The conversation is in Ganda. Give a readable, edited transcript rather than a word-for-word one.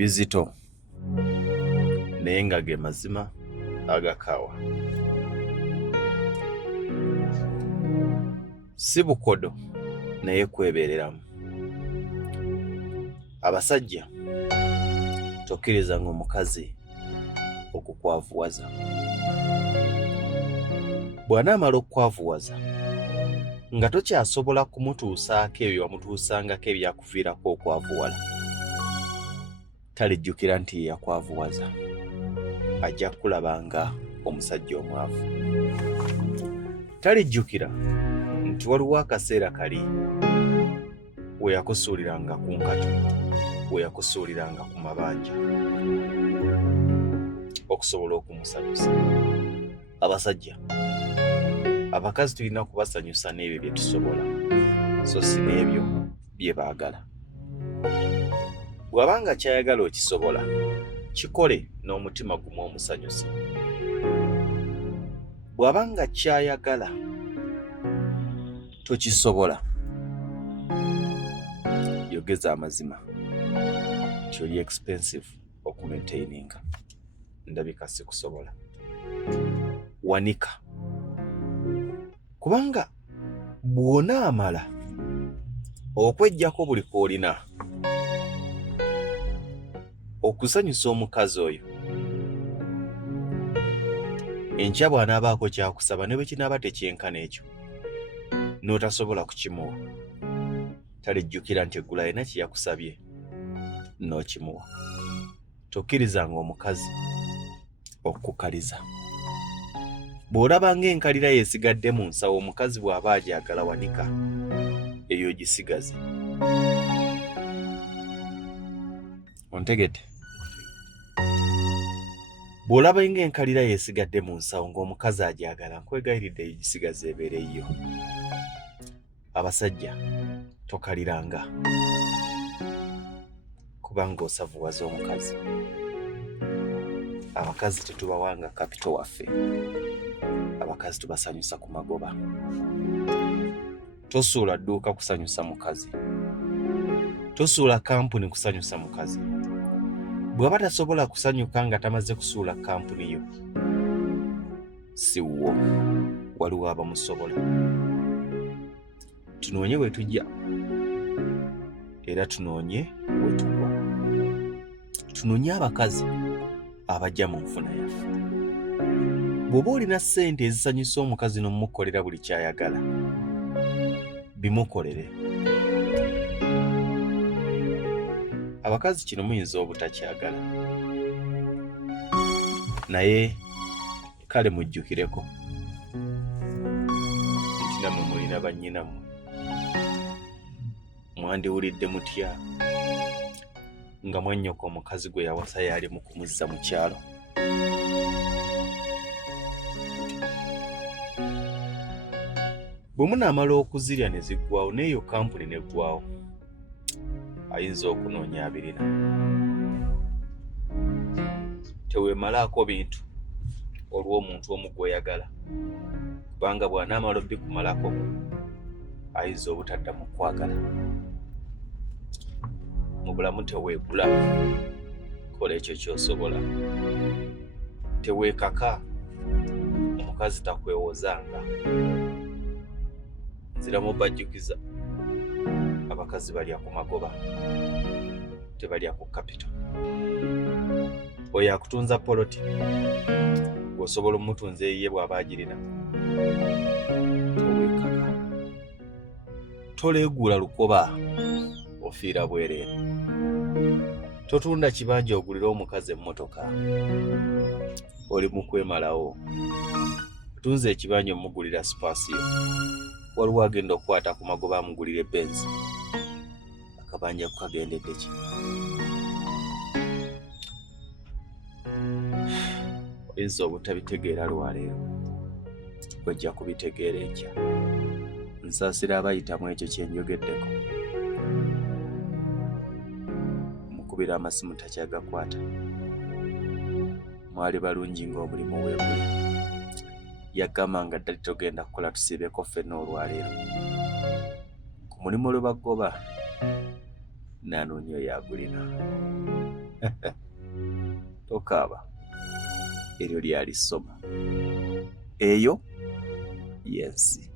bizito naye nga ge mazima agakaawa. Si bukodo naye kwebeereramu. Abasajja tokkirizanga omukazi okukwavuwaza. Bw'anaamala okukwavuwaza nga tokyasobola kumutuusaako ebyo wamutuusangako ebyakuviirako okwavuwala, talijjukira nti ye yakwavuwaza, ajja kulaba nga omusajja omwavu. Talijjukira nti waliwo akaseera kali we yakusuuliranga ku nkatu, we yakusuuliranga ku mabanja okusobola okumusanyusa. Abasajja, abakazi tulina kubasanyusa n'ebyo bye tusobola, so si n'ebyo bye baagala. Bw'abanga kyayagala okisobola, kikole n'omutima gumu omusanyusa. Bw'abanga kyayagala tokisobola, yogeza amazima kyoli expensive okumaintaininga. Ndabika sikusobola. Wanika. Kubanga bw'onaamala okweggyako buli kw'olina okusanyusa omukazi oyo, enkya bw'anaabaako kyakusaba ne bwe kinaaba tekyenkana ekyo n'otasobola kukimuwa, talijjukira nti eggulu alina kye yakusabye n'okimuwa. Tokkirizanga omukazi okukukaliza. Bw'olaba ng'enkalira yeesigadde mu nsawo, omukazi bw'aba agyagala, wanika eyo gisigaze. Ontegedde? Bw'olaba ng'enkalira yeesigadde mu nsawo ng'omukazi agyagala, nkwegayiridde eyo gisigaze ebeere yiyo. Abasajja tokaliranga kubanga osavuwaza omukazi. Abakazi tetubawanga kapito waffe, abakazi tubasanyusa ku magoba. Tosuula dduuka kusanyusa mukazi, tosuula kampuni kusanyusa mukazi. Bw'aba tasobola kusanyuka nga tamaze kusuula kampuni yo, si wo, waliwo abamusobola. Tunoonye we tujja era tunoonye we tugwa. Tunoonye abakazi abajja mu nfuna yaffe. Bw'oba olina ssente ezisanyusa omukazi n'omukolera buli kyayagala, bimukolere. Abakazi kino muyinza obutakyagala, naye kale mujjukireko nti nammwe mulina bannyinammwe. Mwandiwulidde mutya nga mwannyoko omukazi gwe yawasa yali mu kumuzza mu kyalo? Bwe munaamala okuzirya ne ziggwawo n'eyo kampuni neggwawo, ayinza okunoonya abirina. Teweemalaako bintu olw'omuntu omu gw'oyagala, kubanga bw'anaamala obbikumalako ayinza obutadda mu kwagala. Mu bulamu teweegula, kola ekyo ky'osobola. Teweekaka, omukazi takwewozanga. Nziramu bajjukiza, abakazi balya ku magoba, tebalya ku kapito. Oyo akutunza poloti, gw'osobola omutunza eyiye bw'aba agirina. Teweekaka, toleegula lukoba, ofiira bwereere. Totunda kibanja ogulira omukazi emmotoka, oli mu kwemalawo. Otunze ekibanja omugulira sipaasiyo, waliwo agenda okukwata ku magoba amugulira ebbenzi, akabanja kukagendedde ki? Oyinza obutabitegeera lwaleero, ojja kubitegeera enkya. Nsaasira abayitamu ekyo kye njogeddeko. Mukubira amasimu takyagakwata. Mwali balungi ng'omulimu weeguli. Yagamba nga ddali togenda kukola tusiibeko ffenna olwaleero. Ku mulimu lwe bagoba, naanoonya oyo agulina. Tokaaba, eryo lyali ssoma, eyo y'ensi.